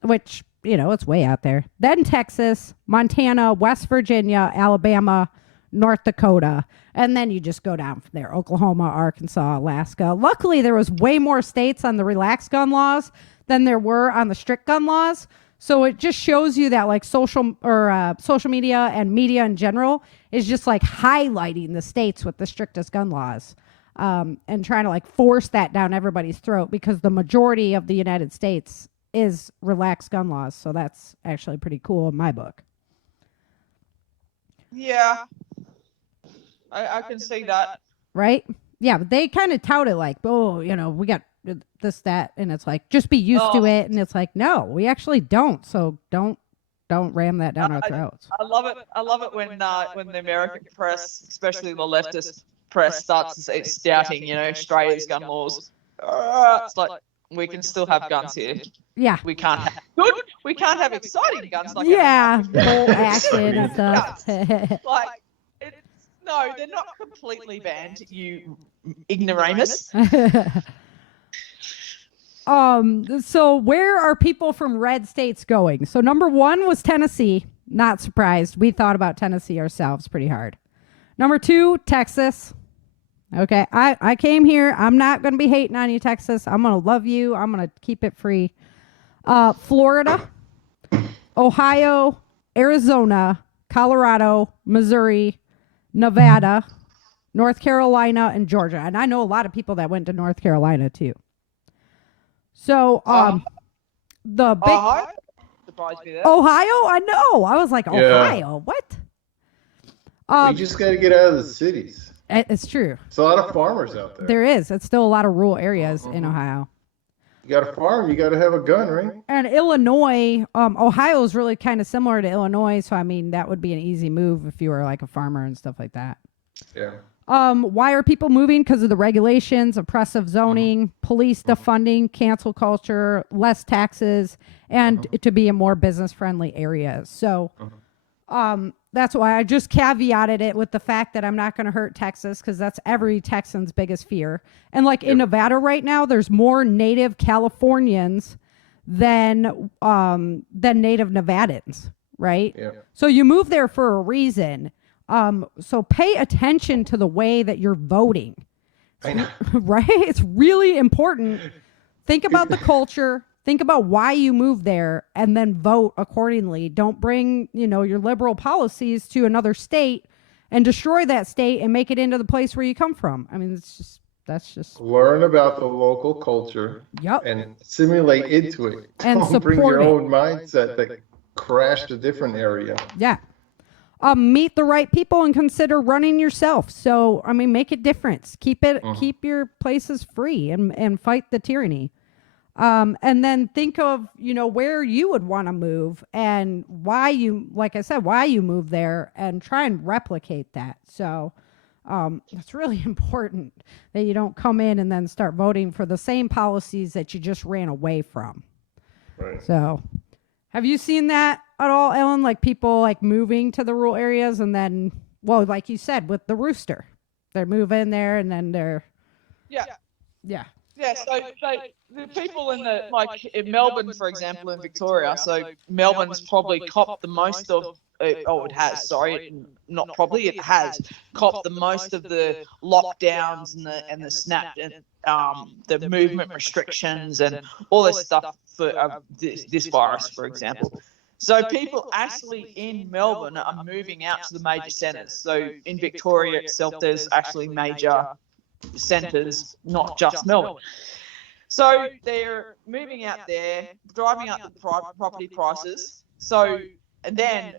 which, it's way out there. Then Texas, Montana, West Virginia, Alabama, North Dakota. And then you just go down from there. Oklahoma, Arkansas, Alaska. Luckily, there was way more states on the relaxed gun laws than there were on the strict gun laws. So it just shows you that like social media and media in general is just like highlighting the states with the strictest gun laws. And trying to like force that down everybody's throat because the majority of the United States is relaxed gun laws. So that's actually pretty cool in my book. Yeah, I can see that. Right? Yeah, but they kind of tout it like, we got this, that, and it's like, just be used to it. And it's like, no, we actually don't. So don't ram that down our throats. I love it. I love it when the American press, especially the leftist press, starts doubting, Australia's gun laws. It's like, we can still have guns here. Yeah. We can't have exciting guns like full action and stuff. like, no, they're not completely banned, you ignoramus. So where are people from red states going? So number 1 was Tennessee. Not surprised. We thought about Tennessee ourselves pretty hard. Number 2, Texas. Okay, I came here. I'm not going to be hating on you, Texas. I'm going to love you. I'm going to keep it free. Florida, Ohio, Arizona, Colorado, Missouri, Nevada, North Carolina, and Georgia. And I know a lot of people that went to North Carolina, too. So, the big... Ohio? Surprised me there. Ohio? I know. I was like, Ohio? What? You just got to get out of the cities. It's true. There's a lot of farmers out there. There is. It's still a lot of rural areas in Ohio. You got to farm. You got to have a gun, right? And Illinois, Ohio is really kind of similar to Illinois. So, I mean, that would be an easy move if you were like a farmer and stuff like that. Yeah. Why are people moving? Because of the regulations, oppressive zoning, police defunding, cancel culture, less taxes, and to be in more business-friendly areas. So that's why I just caveated it with the fact that I'm not going to hurt Texas because that's every Texan's biggest fear. And like in Nevada right now, there's more native Californians than native Nevadans, right? Yeah. So you move there for a reason. So pay attention to the way that you're voting. I know. Right? It's really important. Think about the culture. Think about why you moved there and then vote accordingly. Don't bring, your liberal policies to another state and destroy that state and make it into the place where you come from. I mean, that's just learn about the local culture and simulate into it. And don't bring your own mindset that crashed a different area. Yeah. Meet the right people and consider running yourself. So, I mean, make a difference. Keep your places free and fight the tyranny. And then think of, where you would want to move and why you move there and try and replicate that. So, it's really important that you don't come in and then start voting for the same policies that you just ran away from. Right. So, have you seen that at all, Ellen? Like people like moving to the rural areas and then, well, like you said, with the rooster, they're moving there and then they're. Yeah. Yeah, so the people in in Melbourne, for example, in Victoria, so Melbourne's probably copped the most of, it has, sorry, not probably, it has copped the most of the lockdowns and the snap, the movement restrictions and all this stuff for this virus, for example. So people actually in Melbourne are moving out to the major centres. So in Victoria itself, there's actually major centres, not just Melbourne. So they're moving out there, driving up the property prices. So, and then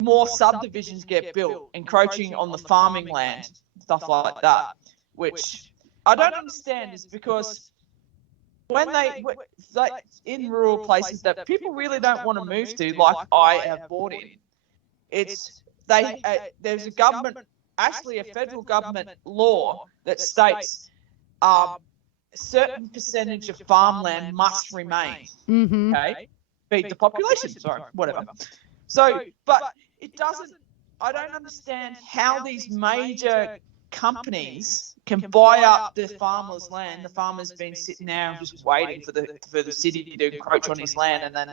more subdivisions get built, encroaching on the farming land, stuff like that, which I don't understand is because when they, like in rural places that people really don't want to move to, like I have bought in, it's, there's a government, actually a federal government law that states a certain percentage of farmland must remain. Mm-hmm. Okay, beat the population. Sorry, whatever. So, but it doesn't. I don't understand how these major companies can buy up the farmers' land. The farmer's been sitting there just waiting for the city to encroach on his land, and then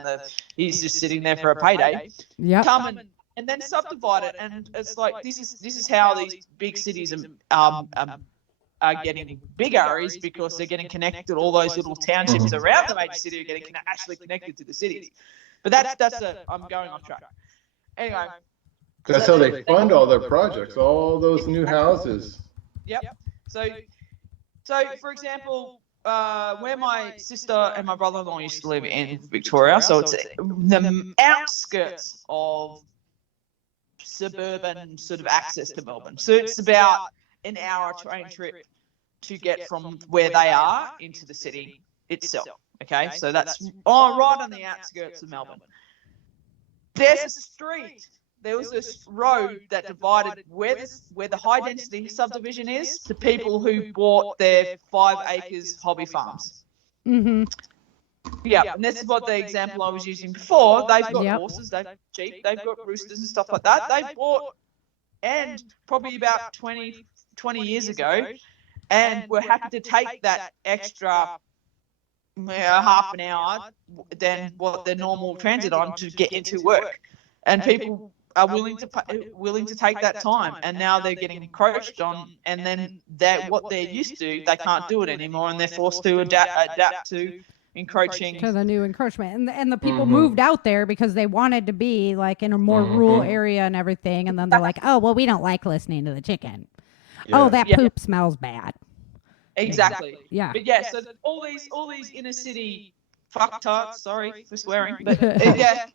he's just sitting there for a payday. Yeah. Come and then subdivide it, and it's like this is how these big cities are getting bigger, is because they're getting connected. All those little townships around the major city are getting actually connected to the cities. But I'm going off track. Anyway, that's how they fund all their projects, all those new houses. Yep. So for example, where my sister and my brother-in-law used to live in Victoria, so it's the outskirts of suburban sort of access to Melbourne. So it's about an hour train trip to get from where they are into the city itself. Okay, so that's right on the outskirts of Melbourne. There's a street. There was this road that divided where the high density subdivision is to people who bought their 5 acres hobby farms. Mm-hmm. Yeah, and this is what the example I was using before. They've got horses, they've got sheep, they've got roosters and stuff like that. They bought, and probably about 20 years ago, and we're happy to take that extra half an hour than what their normal transit on to get into work, and people are willing to take that time, and now they're getting encroached on, and then what they're used to, they can't do it anymore, and they're forced to adapt to encroaching to the new encroachment, and the people moved out there because they wanted to be like in a more rural area and everything, and then they're like, oh well, we don't like listening to the chicken. Yeah. Oh, that poop smells bad. Exactly. Yeah. But yeah, so all these inner city fucktards, sorry for swearing, but they're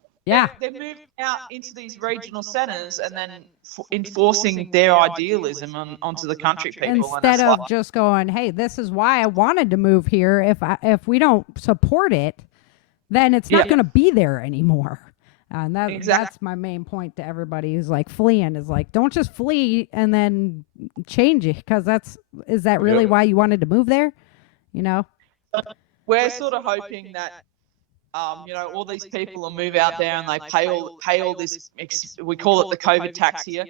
moving out into these regional centres and then enforcing their idealism onto the country people. Instead of just going, hey, this is why I wanted to move here. If we don't support it, then it's not going to be there anymore. And that's my main point to everybody who's like fleeing, is like, don't just flee and then change it, because is that really why you wanted to move there? You know, we're sort of hoping that all these people will move out there and they pay all this. We call it the COVID tax here,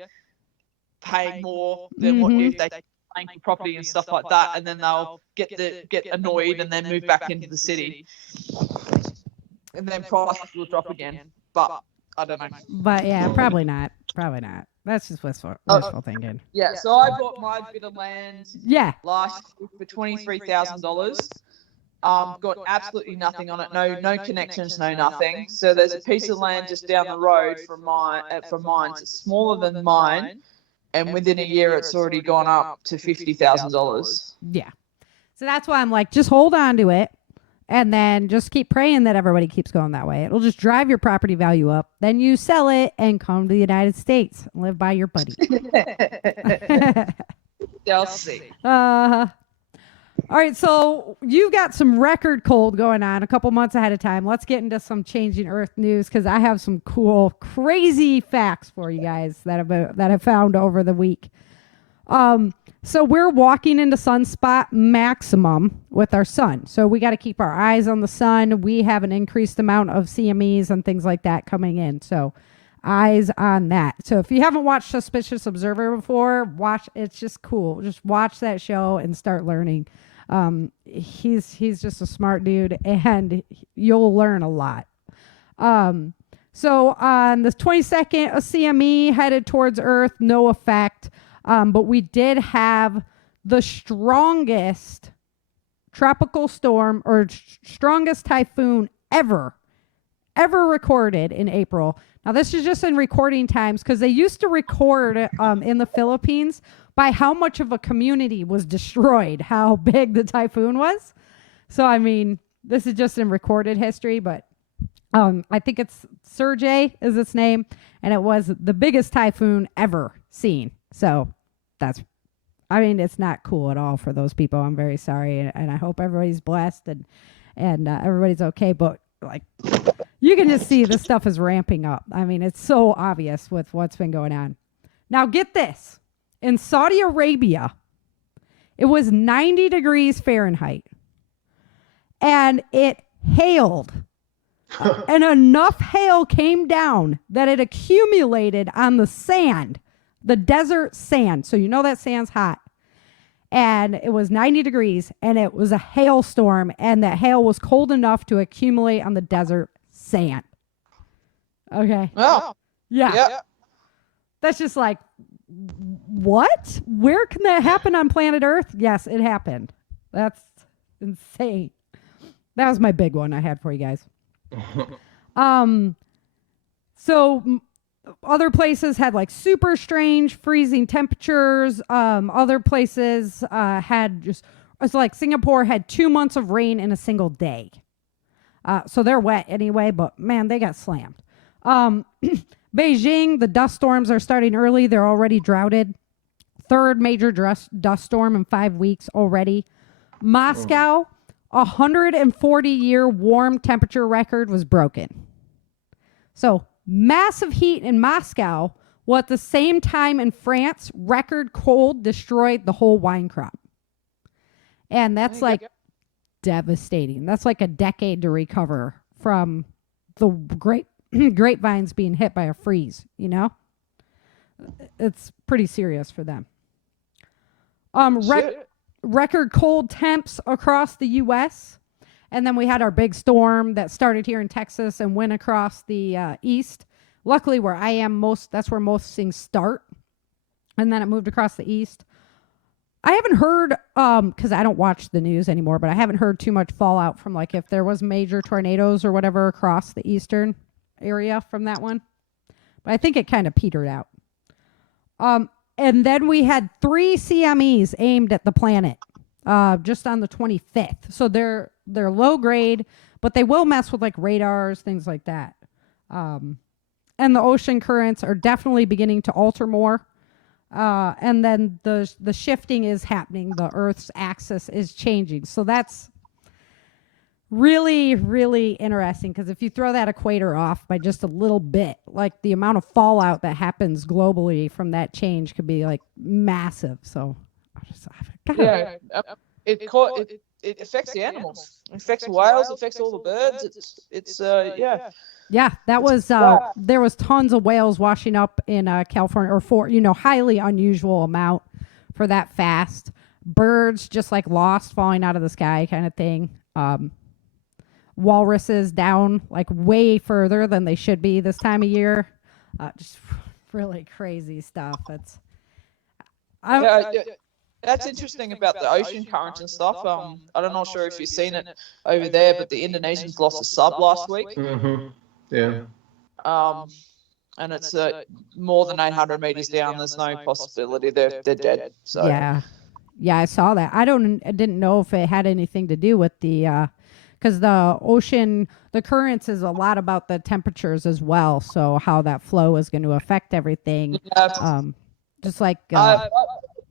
pay more than what if they paying for property and stuff like that, and then they'll get annoyed and then move back into the city, and then prices will drop again. But I don't know. But yeah, probably not. That's just wishful thinking. Yeah, so I bought my bit of land last year for $23,000. Got absolutely nothing on it. No connections, no nothing. So there's a piece of land just down the road from mine. It's smaller than mine, and within a year, it's already gone up to $50,000. Yeah. So that's why I'm like, just hold on to it. And then just keep praying that everybody keeps going that way. It'll just drive your property value up. Then you sell it and come to the United States and live by your buddy. They'll see. All right, so you've got some record cold going on a couple months ahead of time. Let's get into some changing Earth news, because I have some cool, crazy facts for you guys that I've found over the week. So we're walking into sunspot maximum with our sun. So we got to keep our eyes on the sun. We have an increased amount of CMEs and things like that coming in. So eyes on that. So if you haven't watched Suspicious Observer before, watch. It's just cool. Just watch that show and start learning He's just a smart dude, and you'll learn a lot. So on the 22nd, a CME headed towards Earth, no effect. But we did have the strongest tropical storm or strongest typhoon ever recorded in April. Now, this is just in recording times because they used to record in the Philippines by how much of a community was destroyed, how big the typhoon was. So, I mean, this is just in recorded history, but I think it's Sergey is its name, and it was the biggest typhoon ever seen. So it's not cool at all for those people. I'm very sorry, and I hope everybody's blessed and everybody's okay. But like, you can just see this stuff is ramping up. I mean, it's so obvious with what's been going on. Now, get this. In Saudi Arabia, it was 90 degrees Fahrenheit, and it hailed. And enough hail came down that it accumulated on the sand, the desert sand. So you know that sand's hot. And it was 90 degrees, and it was a hailstorm, and that hail was cold enough to accumulate on the desert sand. Okay. Oh. Yeah. Yep. That's just like, what? Where can that happen on planet Earth? Yes, it happened. That's insane. That was my big one I had for you guys. So other places had like super strange freezing temperatures. Other places had it's like Singapore had 2 months of rain in a single day. So they're wet anyway, but man, they got slammed. Beijing, the dust storms are starting early. They're already droughted. Third major dust storm in 5 weeks already. Moscow, 140-year warm temperature record was broken. So massive heat in Moscow, while at the same time in France, record cold destroyed the whole wine crop. And that's like devastating. That's like a decade to recover from the grapevines being hit by a freeze, you know? It's pretty serious for them. Record cold temps across the U.S. And then we had our big storm that started here in Texas and went across the east. Luckily, where I am, that's where most things start. And then it moved across the east. I haven't heard, because I don't watch the news anymore, but I haven't heard too much fallout from like if there was major tornadoes or whatever across the eastern area from that one. But I think it kind of petered out. And then we had 3 CMEs aimed at the planet just on the 25th. So they're low grade, but they will mess with like radars, things like that. And the ocean currents are definitely beginning to alter more. And then the shifting is happening. The Earth's axis is changing. So that's really, really interesting because if you throw that equator off by just a little bit, like the amount of fallout that happens globally from that change could be like massive. So it affects the animals. It affects whales. It affects all the birds. Yeah, that was there was tons of whales washing up in California, or for highly unusual amount for that fast. Birds just like lost, falling out of the sky, kind of thing. Walruses down like way further than they should be this time of year. Just really crazy stuff. That's interesting about the ocean currents and stuff. I'm not sure if you've seen it over there, but the Indonesians lost a sub last week. Mm-hmm. Yeah. And it's more than 800 meters down. There's no possibility they're dead. So yeah, I saw that. I didn't know if it had anything to do with the because the ocean, the currents is a lot about the temperatures as well. So how that flow is going to affect everything. Just like it'd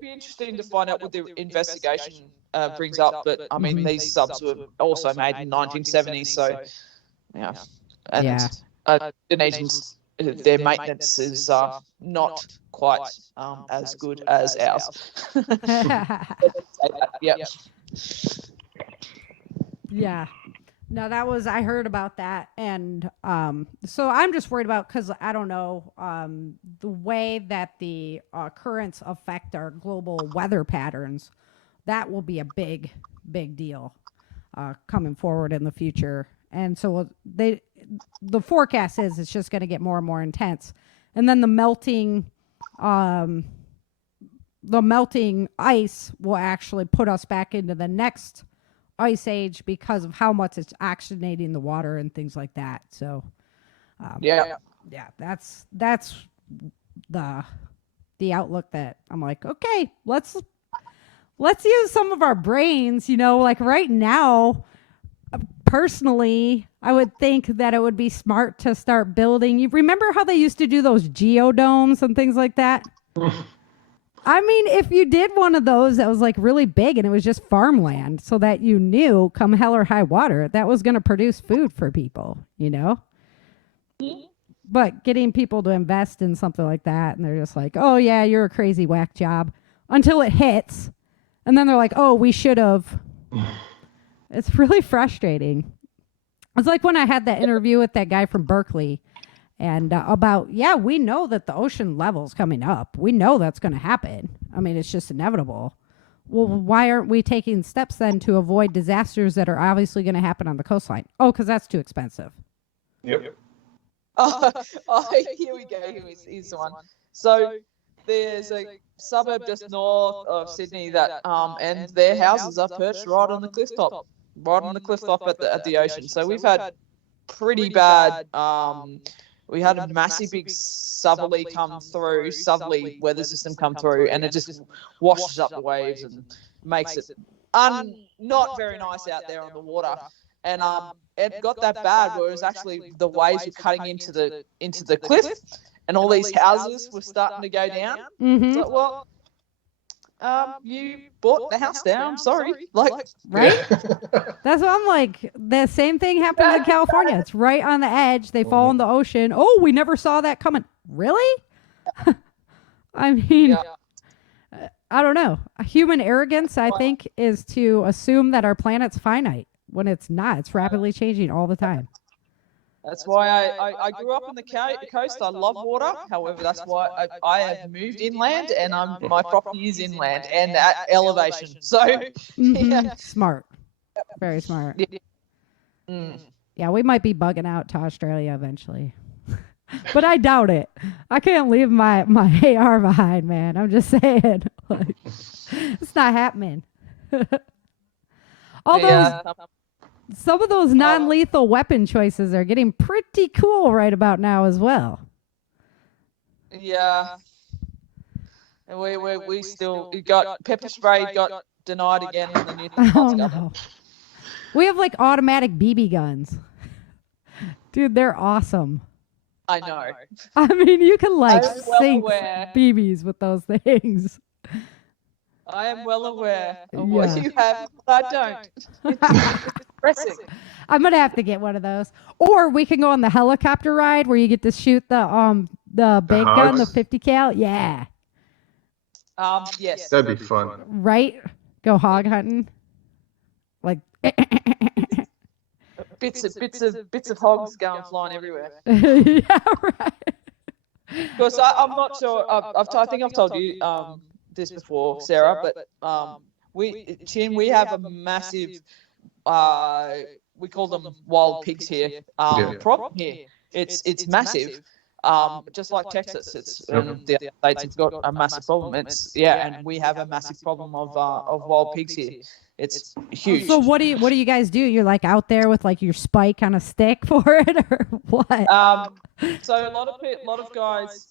be interesting to find out what the investigation brings up. But I mean, these subs were also made in 1970s. So yeah, and Indonesians, their maintenance is not quite as good as ours. Yeah. No, I heard about that. And so I'm just worried about, because I don't know, the way that the currents affect our global weather patterns. that will be a big deal coming forward in the future. And so the forecast is it's just going to get more and more intense. And then the melting ice will actually put us back into the next ice age because of how much it's oxygenating the water and things like that. So that's the outlook that I'm like, okay, let's use some of our brains, like right now. Personally, I would think that it would be smart to start building. You remember how they used to do those geodomes and things like that? I mean, if you did one of those that was like really big and it was just farmland so that you knew come hell or high water, that was going to produce food for people, But getting people to invest in something like that, and they're just like, oh, yeah, you're a crazy whack job until it hits. And then they're like, oh, we should have. It's really frustrating. It's like when I had that interview with that guy from Berkeley and we know that the ocean level's coming up. We know that's going to happen. I mean, it's just inevitable. Well, why aren't we taking steps then to avoid disasters that are obviously going to happen on the coastline? Oh, because that's too expensive. Yep. Here we go. Here's the one. So there's a suburb just north of Sydney that and their houses are perched right on the cliff top at the ocean. So we've had pretty bad. We had a massive big southerly weather system come through, and it just washes up the waves and makes it not very nice out there on the water. And it got that bad where it was actually the waves were cutting into the cliff, and all these houses were starting to go down. Mm-hmm. So, well, you bought the house down. Sorry, right? That's what I'm like. The same thing happens in California. It's right on the edge. They fall in the ocean. Oh, we never saw that coming. Really? I mean, I don't know. Human arrogance, I think, is to assume that our planet's finite when it's not. It's rapidly changing all the time. That's why I grew up on the coast. I love water. However, that's why I have moved inland, and my property is inland and at elevation. So, Smart. Very smart. Mm. Yeah, we might be bugging out to Australia eventually. But I doubt it. I can't leave my AR behind, man. I'm just saying. Like, it's not happening. Some of those non-lethal weapon choices are getting pretty cool right about now as well. Yeah. And we still got pepper spray got denied again in the New South Wales government. No. We have like automatic BB guns. Dude, they're awesome. I know. I mean, you can sink BBs with those things. I am well aware of what you have, but I don't. It's depressing. I'm gonna have to get one of those, or we can go on the helicopter ride where you get to shoot the big gun, the 50 cal. Yeah. Yes. That'd be fun. Right? Go hog hunting. Like bits of hogs going flying everywhere. Yeah, right. Because I'm not sure. I think I've told you this before, Sarah, but we have a massive we call them wild pigs here problem here. It's massive. Just like Texas, the States have got a massive problem. And we have a massive problem of wild pigs here. It's huge. So what do you guys do? You're like out there with like your spike on a stick for it, or what? So a lot of guys,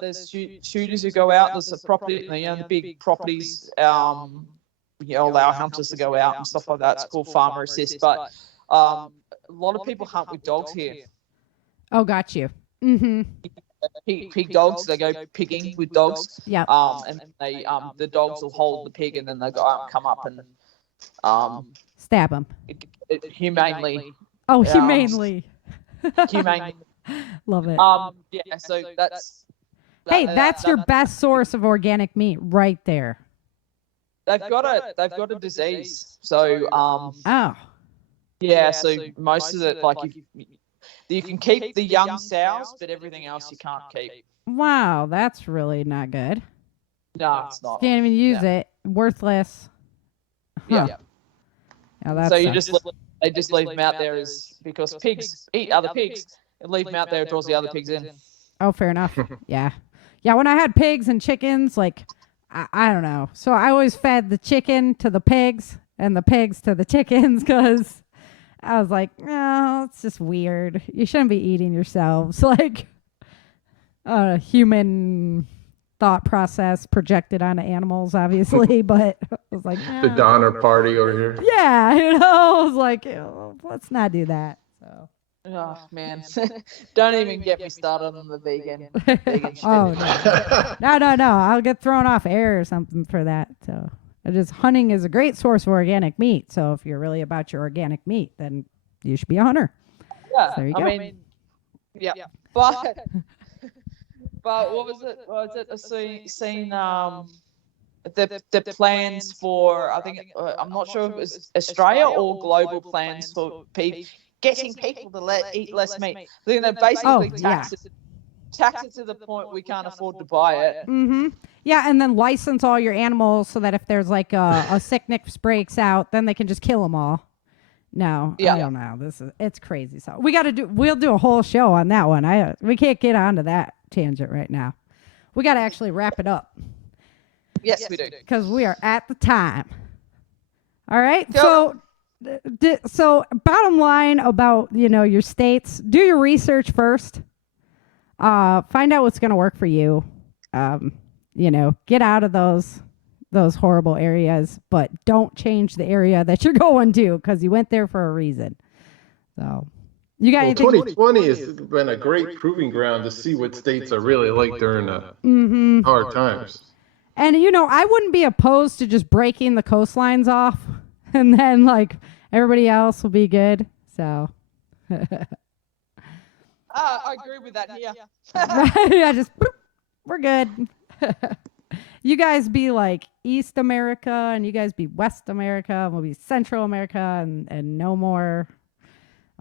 there's shooters who go out. There's a property, the big properties. Allow hunters to go out and stuff like that. It's called farmer assist. But a lot of people hunt with dogs here. Oh, got you. Mm-hmm. Pig dogs. They go pigging with dogs. Yeah. And they the dogs will hold the pig, and then they go out and come up and stab them. Humanely. Oh, humanely. Humanely. Love it. So that's. That's your best source of organic meat right there. They've got a disease. So Oh. Yeah. So most of it, like you can keep the young sows, but everything else you can't keep. Wow, that's really not good. No, it's not. Can't even use it. Worthless. Yeah. Now that's So they just leave them out there because pigs eat other pigs, and leave them out there, it draws the other pigs in. Oh, fair enough. Yeah. Yeah, when I had pigs and chickens, like, I don't know. So I always fed the chicken to the pigs and the pigs to the chickens because I was like, no, it's just weird. You shouldn't be eating yourselves. Like, human thought process projected onto animals, obviously, but I was like, The Donner Party over here. Yeah, I was like, let's not do that. So. Oh man, don't even get me started on the vegan. Oh no! I'll get thrown off air or something for that. So, hunting is a great source of organic meat. So, if you're really about your organic meat, then you should be a hunter. Yeah, so there you go. I mean, yeah, but what was it? I've seen the plans for, I think I'm not sure if it was Australia or global plans for getting people to eat less meat. I think they're basically tax it to the point we can't afford to buy it. Mm-hmm. Yeah, and then license all your animals so that if there's like a sickness breaks out, then they can just kill them all. No, I don't know. It's crazy. So we'll do a whole show on that one. We can't get onto that tangent right now. We got to actually wrap it up. Yes, we do. Because we are at the time. All right. So bottom line about, your states, do your research first. Find out what's going to work for you. Get out of those horrible areas, but don't change the area that you're going to because you went there for a reason. So you got anything? 2020 has been a great proving ground to see what states are really like during the hard times. And, I wouldn't be opposed to just breaking the coastlines off and then, like, everybody else will be good. So. I agree with that. Yeah. Yeah, we're good. You guys be, like, East America, and you guys be West America, and we'll be Central America, and no more.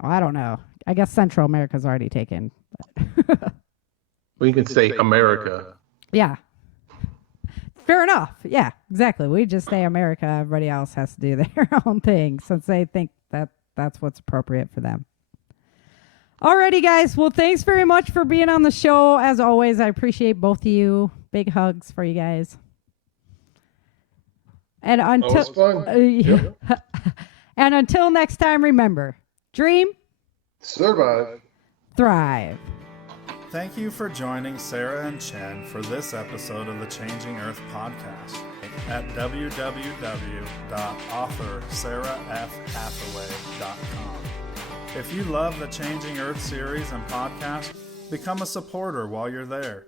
Oh, I don't know. I guess Central America's already taken. We can say America. Yeah. Fair enough. Yeah, exactly. We just say America. Everybody else has to do their own thing since they think that's what's appropriate for them. Alrighty, guys. Well, thanks very much for being on the show. As always, I appreciate both of you. Big hugs for you guys. And and until next time, remember, dream, survive, thrive. Thank you for joining Sara and Chen for this episode of the Changing Earth podcast at www.authorSarahFHathaway.com. If you love the Changing Earth series and podcast, become a supporter while you're there.